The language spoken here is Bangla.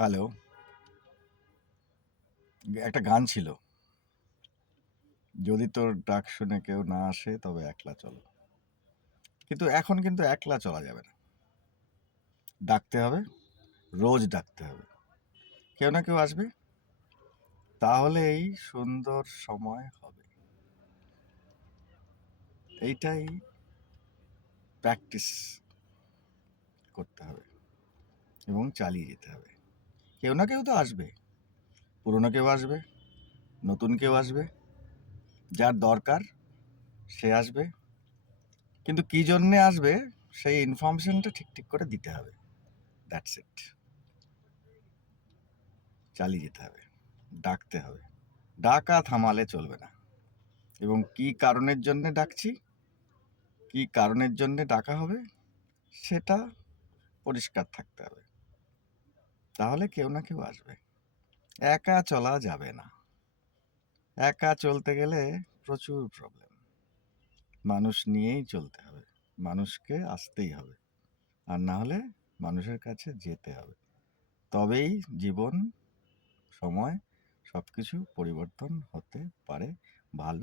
হ্যালো। একটা গান ছিল, যদি তোর ডাক শুনে কেউ না আসে তবে একলা চলো। কিন্তু এখন কিন্তু একলা চলা যাবে না, ডাকতে হবে, রোজ ডাকতে হবে। কেউ না কেউ আসবে, তাহলেই সুন্দর সময় হবে। এইটাই প্র্যাকটিস করতে হবে এবং চালিয়ে যেতে হবে। কেউ না কেউ তো আসবে, পুরনো কেউ আসবে, নতুন কেউ আসবে, যার দরকার সে আসবে। কিন্তু কি জন্যে আসবে সেই ইনফরমেশনটা ঠিক ঠিক করে দিতে হবে। That's it. চালিয়ে যেতে হবে, ডাকতে হবে, ডাকা থামালে চলবে না। এবং কি কারণের জন্য ডাকছি, কি কারণের জন্য ডাকা হবে, সেটা পরিষ্কার থাকতে হবে। তাহলে কেউ না কেউ আসবে। একা চলা যাবে না, একা চলতে গেলে প্রচুর প্রবলেম। মানুষ নিয়েই চলতে হবে, মানুষকে আসতেই হবে, আর না হলে মানুষের কাছে যেতে হবে। তবেই জীবন, সময়, সব কিছু পরিবর্তন হতে পারে ভালো